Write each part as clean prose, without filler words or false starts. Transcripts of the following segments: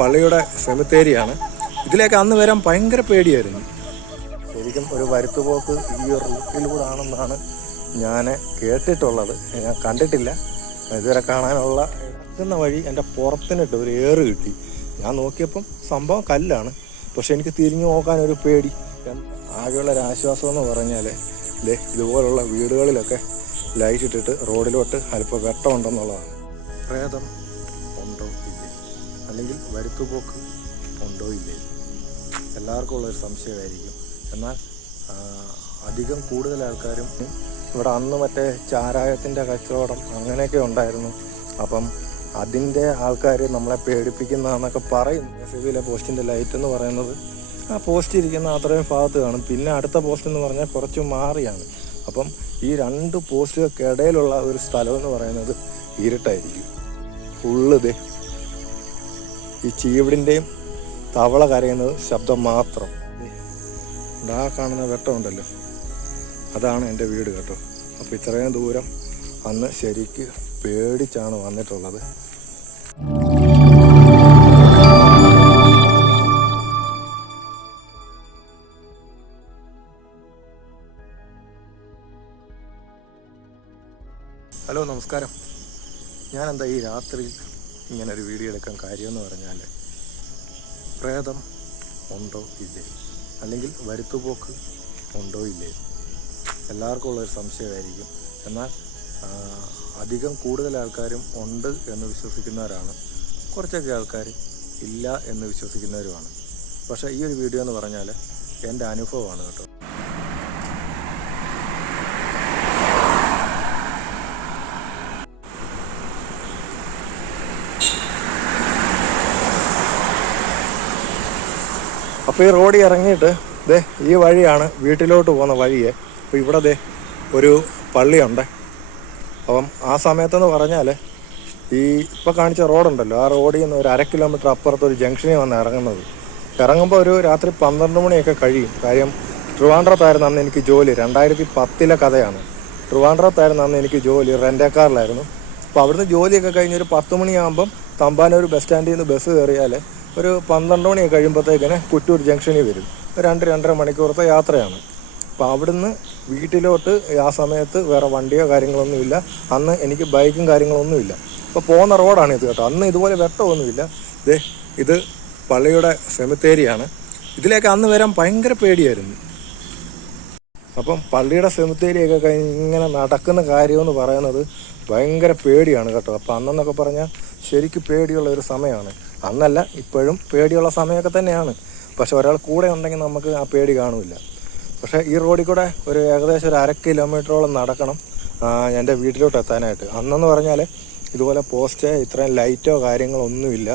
പള്ളിയുടെ സെമിത്തേരിയാണ്. ഇതിലേക്ക് അന്ന് വരാൻ ഭയങ്കര പേടിയായിരുന്നു. ശരിക്കും ഒരു വരുത്തുപോക്ക് ഈ റൂട്ടിലൂടെ ആണെന്നാണ് ഞാൻ കേട്ടിട്ടുള്ളത്. ഞാൻ കണ്ടിട്ടില്ല, ഇതുവരെ കാണാനുള്ള എത്തുന്ന വഴി എൻ്റെ പുറത്തിനിട്ട് ഒരു ഏറ് കിട്ടി. ഞാൻ നോക്കിയപ്പം സംഭവം കല്ലാണ്, പക്ഷെ എനിക്ക് തിരിഞ്ഞു നോക്കാനൊരു പേടി. ആകെയുള്ള ഒരു ആശ്വാസം എന്ന് പറഞ്ഞാൽ ഇതുപോലുള്ള വീടുകളിലൊക്കെ ലൈറ്റ് ഇട്ടിട്ട് റോഡിലോട്ട് അല്പം വെട്ടമുണ്ടെന്നുള്ളതാണ്. പ്രേതം ഉണ്ടോ ഇല്ലേ, അല്ലെങ്കിൽ വരുത്തുപോക്ക് ഉണ്ടോ ഇല്ലേ, എല്ലാവർക്കും ഉള്ളൊരു സംശയമായിരിക്കും. എന്നാൽ അധികം കൂടുതൽ ആൾക്കാരും ഇവിടെ അന്ന് മറ്റേ ചാരായത്തിൻ്റെ കച്ചവടം അങ്ങനെയൊക്കെ ഉണ്ടായിരുന്നു. അപ്പം അതിൻ്റെ ആൾക്കാർ നമ്മളെ പേടിപ്പിക്കുന്നതെന്നൊക്കെ പറയും. SUV പോസ്റ്റിൻ്റെ ലൈറ്റ് എന്ന് പറയുന്നത് ആ പോസ്റ്റ് ഇരിക്കുന്ന അത്രയും ഭാഗത്ത് കാണും. പിന്നെ അടുത്ത പോസ്റ്റ് എന്ന് പറഞ്ഞാൽ കുറച്ച് മാറിയാണ്. അപ്പം ഈ രണ്ട് പോസ്റ്റുകൾക്കിടയിലുള്ള ഒരു സ്ഥലം എന്ന് പറയുന്നത് ഇരുട്ടായിരിക്കും. ഫുള്ള് ഈ ചീവിടിൻ്റെയും തവള കരയുന്നത് ശബ്ദം മാത്രം. ആ കാണുന്ന വെട്ടമുണ്ടല്ലോ, അതാണ് എൻ്റെ വീട് കേട്ടോ. അപ്പോൾ ഇത്രയും ദൂരം അന്ന് ശരിക്ക് പേടിച്ചാണ് വന്നിട്ടുള്ളത്. ഹലോ, നമസ്കാരം. ഞാനെന്താ ഈ രാത്രിയിൽ ഇങ്ങനെ ഒരു വീഡിയോ എടുക്കാൻ കാര്യമെന്ന് പറഞ്ഞാൽ, പ്രേതം ഉണ്ടോ ഇല്ലേ, അല്ലെങ്കിൽ വരുത്തുപോക്ക് ഉണ്ടോ ഇല്ലേ, എല്ലാവർക്കും ഉള്ളൊരു സംശയമായിരിക്കും. എന്നാൽ അധികം കൂടുതൽ ആൾക്കാരും ഉണ്ട് എന്ന് വിശ്വസിക്കുന്നവരാണ്, കുറച്ചൊക്കെ ആൾക്കാർ ഇല്ല എന്ന് വിശ്വസിക്കുന്നവരുമാണ്. പക്ഷേ ഈ ഒരു വീഡിയോ എന്ന് പറഞ്ഞാൽ എൻ്റെ അനുഭവമാണ് കേട്ടോ. അപ്പോൾ ഈ റോഡിൽ ഇറങ്ങിയിട്ട് ഈ വഴിയാണ് വീട്ടിലോട്ട് പോകുന്ന വഴിയെ. അപ്പോൾ ഇവിടെ ഒരു പള്ളിയുണ്ട്. അപ്പം ആ സമയത്തെന്ന് പറഞ്ഞാൽ ഈ ഇപ്പോൾ കാണിച്ച റോഡുണ്ടല്ലോ, ആ റോഡിൽ നിന്ന് ഒരു 1/2 കിലോമീറ്റർ അപ്പുറത്ത് ഒരു ജംഗ്ഷനിൽ വന്ന് ഇറങ്ങുമ്പോൾ ഒരു രാത്രി 12 മണിയൊക്കെ കഴിയും. കാര്യം ട്രിവാൻഡ്രത്തായിരുന്നു അന്ന് എനിക്ക് ജോലി. 2010 കഥയാണ്. ട്രിവാൻഡ്രത്തായിരുന്നു അന്ന് എനിക്ക് ജോലി, റെൻ്റേക്കാറിലായിരുന്നു. അപ്പോൾ അവിടുന്ന് ജോലിയൊക്കെ കഴിഞ്ഞ് ഒരു 10 മണിയാകുമ്പം തമ്പാനൂർ ബസ് സ്റ്റാൻഡിൽ നിന്ന് ബസ് കയറിയാൽ ഒരു 12 മണിയൊക്കെ കഴിയുമ്പോഴത്തേക്കിന് കുറ്റൂർ ജംഗ്ഷനിൽ വരും. 2-2.5 മണിക്കൂറത്തെ യാത്രയാണ്. അപ്പോൾ അവിടുന്ന് വീട്ടിലോട്ട് ആ സമയത്ത് വേറെ വണ്ടിയോ കാര്യങ്ങളൊന്നുമില്ല. അന്ന് എനിക്ക് ബൈക്കും കാര്യങ്ങളൊന്നുമില്ല. അപ്പോൾ പോകുന്ന റോഡാണ് ഇത് കേട്ടോ. അന്ന് ഇതുപോലെ വെട്ടമൊന്നുമില്ല. ഇത് പള്ളിയുടെ സെമിത്തേരിയാണ്. ഇതിലേക്ക് അന്ന് വരാൻ ഭയങ്കര പേടിയായിരുന്നു. അപ്പം പള്ളിയുടെ സെമിത്തേരിയൊക്കെ കഴിഞ്ഞ് ഇങ്ങനെ നടക്കുന്ന കാര്യമെന്ന് പറയുന്നത് ഭയങ്കര പേടിയാണ് കേട്ടോ. അപ്പം അന്നെന്നൊക്കെ പറഞ്ഞാൽ ശരിക്കും പേടിയുള്ള ഒരു സമയമാണ്. അന്നല്ല, ഇപ്പോഴും പേടിയുള്ള സമയമൊക്കെ തന്നെയാണ്. പക്ഷെ ഒരാൾ കൂടെ ഉണ്ടെങ്കിൽ നമുക്ക് ആ പേടി കാണില്ല. പക്ഷേ ഈ റോഡിൽ കൂടെ ഒരു ഏകദേശം ഒരു 1/2 കിലോമീറ്ററോളം നടക്കണം എൻ്റെ വീട്ടിലോട്ട് എത്താനായിട്ട്. അന്നെന്ന് പറഞ്ഞാൽ ഇതുപോലെ പോസ്റ്റ് ഇത്രയും ലൈറ്റോ കാര്യങ്ങളോ ഒന്നുമില്ല,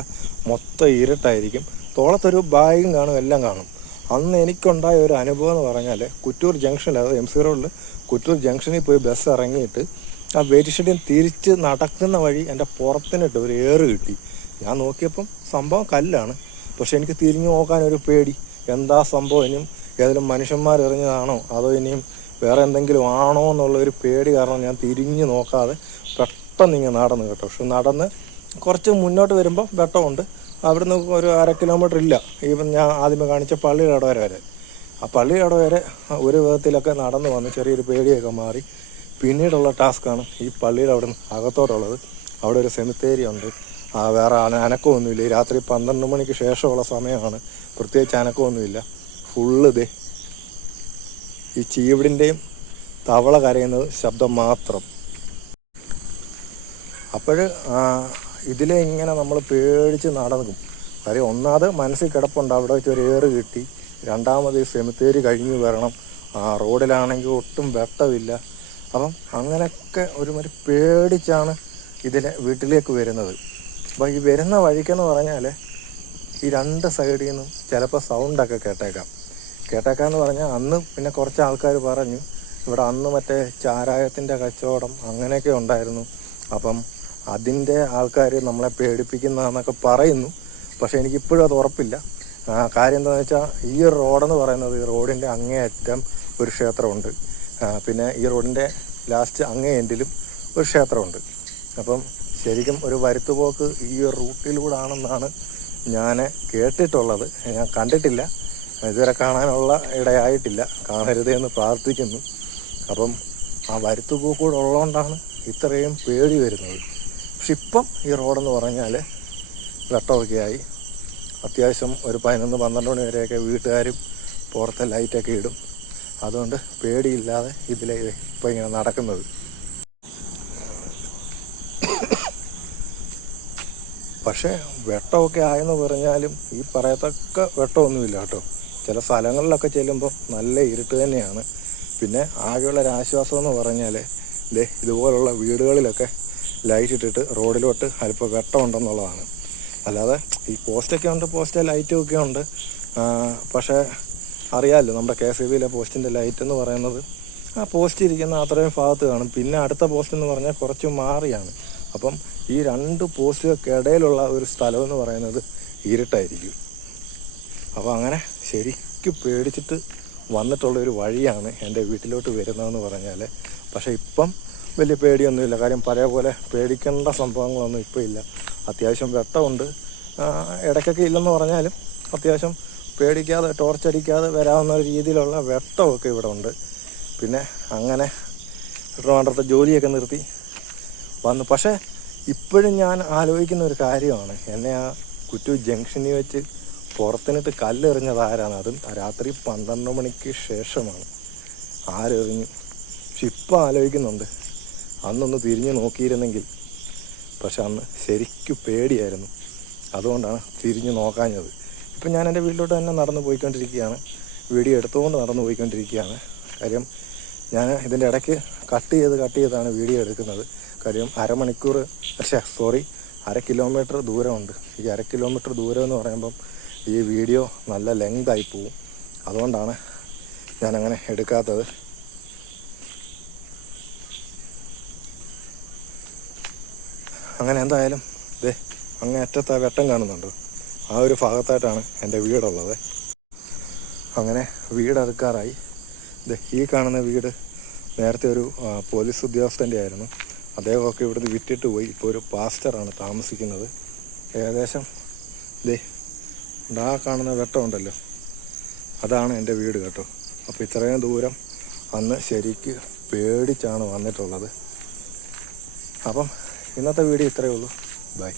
മൊത്തം ഇരുട്ടായിരിക്കും. തോളത്തൊരു ബാഗും കാണും, എല്ലാം കാണും. അന്ന് എനിക്കുണ്ടായ ഒരു അനുഭവം എന്ന് പറഞ്ഞാൽ കുറ്റൂർ ജംഗ്ഷനിൽ, അതായത് MC റോഡിൽ കുറ്റൂർ ജംഗ്ഷനിൽ പോയി ബസ് ഇറങ്ങിയിട്ട് ആ വെയിറ്റ് ഷെഡിൽ തിരിച്ച് നടക്കുന്ന വഴി എൻ്റെ പുറത്തിനിട്ട് ഒരു ഏറ് കിട്ടി. ഞാൻ നോക്കിയപ്പം സംഭവം കല്ലാണ്, പക്ഷെ എനിക്ക് തിരിഞ്ഞു നോക്കാനൊരു പേടി. എന്താ സംഭവം, ഇനിയും ഏതെങ്കിലും മനുഷ്യന്മാർ എറിഞ്ഞതാണോ അതോ ഇനിയും വേറെ എന്തെങ്കിലും ആണോ എന്നുള്ളൊരു പേടി കാരണം ഞാൻ തിരിഞ്ഞു നോക്കാതെ പെട്ടെന്ന് ഇങ്ങനെ നടന്നു കേട്ടോ. പക്ഷെ നടന്ന് കുറച്ച് മുന്നോട്ട് വരുമ്പോൾ വെട്ടമുണ്ട്. അവിടുന്ന് ഒരു 1/2 കിലോമീറ്റർ ഇല്ല ഈവൻ ഞാൻ ആദ്യമേ കാണിച്ച പള്ളിയുടെ അവിടെ വരെ. ആ പള്ളിയുടെ അവിടെ വരെ ഒരു വിധത്തിലൊക്കെ നടന്നു വന്ന് ചെറിയൊരു പേടിയൊക്കെ മാറി. പിന്നീടുള്ള ടാസ്ക്കാണ് ഈ പള്ളിയുടെ അവിടെ നിന്ന് അകത്തോട്ടുള്ളത്. അവിടെ ഒരു സെമിത്തേരി ഉണ്ട്. വേറെ അനക്കമൊന്നുമില്ല. ഈ രാത്രി 12 മണിക്ക് ശേഷമുള്ള സമയമാണ്. പ്രത്യേകിച്ച് അനക്കമൊന്നുമില്ല. ഫുള്ള് ഈ ചീവിടിൻ്റെയും തവള കരയുന്നത് ശബ്ദം മാത്രം. അപ്പോൾ ഇതിലെ ഇങ്ങനെ നമ്മൾ പേടിച്ച് നടക്കും. കാര്യം ഒന്നാമത് മനസ്സിൽ കിടപ്പുണ്ട്, അവിടെ വെച്ച് ഒരു ഏറ് കിട്ടി. രണ്ടാമത് ഈ സെമിത്തേരി കഴിഞ്ഞ് വരണം. റോഡിലാണെങ്കിൽ ഒട്ടും വെട്ടമില്ല. അപ്പം അങ്ങനെയൊക്കെ ഒരുമാതിരി പേടിച്ചാണ് ഇതിലെ വീട്ടിലേക്ക് വരുന്നത്. അപ്പോൾ ഈ വരുന്ന വഴിക്കെന്ന് പറഞ്ഞാൽ ഈ 2 സൈഡിൽ നിന്നും ചിലപ്പോൾ സൗണ്ടൊക്കെ കേട്ടേക്കാന്ന് പറഞ്ഞാൽ അന്ന് പിന്നെ കുറച്ച് ആൾക്കാർ പറഞ്ഞു ഇവിടെ അന്ന് മറ്റേ ചാരായത്തിൻ്റെ കച്ചവടം അങ്ങനെയൊക്കെ ഉണ്ടായിരുന്നു. അപ്പം അതിൻ്റെ ആൾക്കാർ നമ്മളെ പേടിപ്പിക്കുന്നതെന്നൊക്കെ പറയുന്നു. പക്ഷേ എനിക്കിപ്പോഴും അത് ഉറപ്പില്ല. കാര്യം എന്താണെന്ന് വെച്ചാൽ ഈ ഒരു റോഡെന്ന് പറയുന്നത്, ഈ റോഡിൻ്റെ അങ്ങേയറ്റം ഒരു ക്ഷേത്രമുണ്ട്. പിന്നെ ഈ റോഡിൻ്റെ ലാസ്റ്റ് അങ്ങേ എൻഡിലും ഒരു ക്ഷേത്രമുണ്ട്. അപ്പം ശരിക്കും ഒരു വരുത്തുപോക്ക് ഈ ഒരു റൂട്ടിലൂടെ ആണെന്നാണ് ഞാൻ കേട്ടിട്ടുള്ളത്. ഞാൻ കണ്ടിട്ടില്ല, ഇതുവരെ കാണാനുള്ള ഇടയായിട്ടില്ല. കാണരുതേ എന്ന് പ്രാർത്ഥിക്കുന്നു. അപ്പം ആ വരുത്തുപൂക്കൂടെ ഉള്ളതുകൊണ്ടാണ് ഇത്രയും പേടി വരുന്നത്. പക്ഷെ ഇപ്പം ഈ റോഡെന്ന് പറഞ്ഞാൽ വെട്ടമൊക്കെ ആയി. അത്യാവശ്യം ഒരു 11-12 മണി വരെയൊക്കെ വീട്ടുകാരും പുറത്തെ ലൈറ്റൊക്കെ ഇടും. അതുകൊണ്ട് പേടിയില്ലാതെ ഇതിലെ ഇപ്പം ഇങ്ങനെ നടക്കുന്നത്. പക്ഷേ വെട്ടമൊക്കെ ആയെന്ന് പറഞ്ഞാലും ഈ പറയത്തക്ക വെട്ടമൊന്നുമില്ല കേട്ടോ. ചില സ്ഥലങ്ങളിലൊക്കെ ചെല്ലുമ്പോൾ നല്ല ഇരുട്ട് തന്നെയാണ്. പിന്നെ ആകെയുള്ളൊരാശ്വാസം എന്ന് പറഞ്ഞാൽ ഇതുപോലുള്ള വീടുകളിലൊക്കെ ലൈറ്റ് ഇട്ടിട്ട് റോഡിലോട്ട് അല്പം വെട്ടമുണ്ടെന്നുള്ളതാണ്. അല്ലാതെ ഈ പോസ്റ്റൊക്കെ ഉണ്ട്, പോസ്റ്റ് ലൈറ്റും ഒക്കെ ഉണ്ട്. പക്ഷേ അറിയാമല്ലോ, നമ്മുടെ KSEBിയിലെ പോസ്റ്റിൻ്റെ ലൈറ്റ് എന്ന് പറയുന്നത് ആ പോസ്റ്റ് ഇരിക്കുന്ന അത്രയും ഭാഗത്ത് കാണും. പിന്നെ അടുത്ത പോസ്റ്റ് എന്ന് പറഞ്ഞാൽ കുറച്ച് മാറിയാണ്. അപ്പം ഈ 2 പോസ്റ്റുകൾക്കിടയിലുള്ള ഒരു സ്ഥലമെന്ന് പറയുന്നത് ഇരുട്ടായിരിക്കും. അപ്പോൾ അങ്ങനെ ശരിക്കും പേടിച്ചിട്ട് വന്നിട്ടുള്ളൊരു വഴിയാണ് എൻ്റെ വീട്ടിലോട്ട് വരുന്നതെന്ന് പറഞ്ഞാൽ. പക്ഷേ ഇപ്പം വലിയ പേടിയൊന്നുമില്ല. കാര്യം പഴയ പോലെ പേടിക്കേണ്ട സംഭവങ്ങളൊന്നും ഇപ്പോൾ ഇല്ല. അത്യാവശ്യം വെട്ടമുണ്ട്. ഇടയ്ക്കൊക്കെ ഇല്ലെന്ന് പറഞ്ഞാലും അത്യാവശ്യം പേടിക്കാതെ ടോർച്ചടിക്കാതെ വരാവുന്ന രീതിയിലുള്ള വെട്ടമൊക്കെ ഇവിടെ ഉണ്ട്. പിന്നെ അങ്ങനെ ട്രിവാൻഡ്രത്തെ ജോലിയൊക്കെ നിർത്തി വന്നു. പക്ഷേ ഇപ്പോഴും ഞാൻ ആലോചിക്കുന്ന ഒരു കാര്യമാണ്, എന്നെ ആ കുറ്റൂർ ജംഗ്ഷനിൽ വെച്ച് പുറത്തിനിട്ട് കല്ലെറിഞ്ഞത് ആരാണ്? അതും രാത്രി 12 മണിക്ക് ശേഷമാണ്. ആരെറിഞ്ഞു? പക്ഷെ ഇപ്പം ആലോചിക്കുന്നുണ്ട്, അന്നൊന്ന് തിരിഞ്ഞ് നോക്കിയിരുന്നെങ്കിൽ. പക്ഷെ അന്ന് ശരിക്കും പേടിയായിരുന്നു. അതുകൊണ്ടാണ് തിരിഞ്ഞ് നോക്കാഞ്ഞത്. ഇപ്പം ഞാൻ എൻ്റെ വീട്ടിലോട്ട് തന്നെ നടന്നു പോയിക്കൊണ്ടിരിക്കുകയാണ്. വീഡിയോ എടുത്തുകൊണ്ട് നടന്നു പോയിക്കൊണ്ടിരിക്കുകയാണ്. കാര്യം ഞാൻ ഇതിൻ്റെ ഇടയ്ക്ക് കട്ട് ചെയ്താണ് വീഡിയോ എടുക്കുന്നത്. കാര്യം 1/2 കിലോമീറ്റർ ദൂരമുണ്ട്. ഈ 1/2 കിലോമീറ്റർ ദൂരം എന്ന് പറയുമ്പം ഈ വീഡിയോ നല്ല ലെങ്തായി പോവും. അതുകൊണ്ടാണ് ഞാനങ്ങനെ എടുക്കാത്തത്. അങ്ങനെ എന്തായാലും അങ്ങേ അറ്റത്ത് വെട്ടം കാണുന്നുണ്ടോ? ആ ഒരു ഭാഗത്തായിട്ടാണ് എൻ്റെ വീടുള്ളത്. അങ്ങനെ വീടെടുക്കാറായി. ഈ കാണുന്ന വീട് നേരത്തെ ഒരു പോലീസ് ഉദ്യോഗസ്ഥൻ്റെ ആയിരുന്നു. അദ്ദേഹമൊക്കെ ഇവിടുന്ന് വിറ്റിട്ട് പോയി. ഇപ്പോൾ ഒരു പാസ്റ്ററാണ് താമസിക്കുന്നത്. ഏകദേശം ആ കാണുന്ന വെട്ടമുണ്ടല്ലോ, അതാണ് എൻ്റെ വീട് കേട്ടോ. അപ്പോൾ ഇത്രയും ദൂരം അന്ന് ശരിക്ക് പേടിച്ചാണ് വന്നിട്ടുള്ളത്. അപ്പം ഇന്നത്തെ വീഡിയോ ഇത്രയേ ഉള്ളൂ. ബൈ.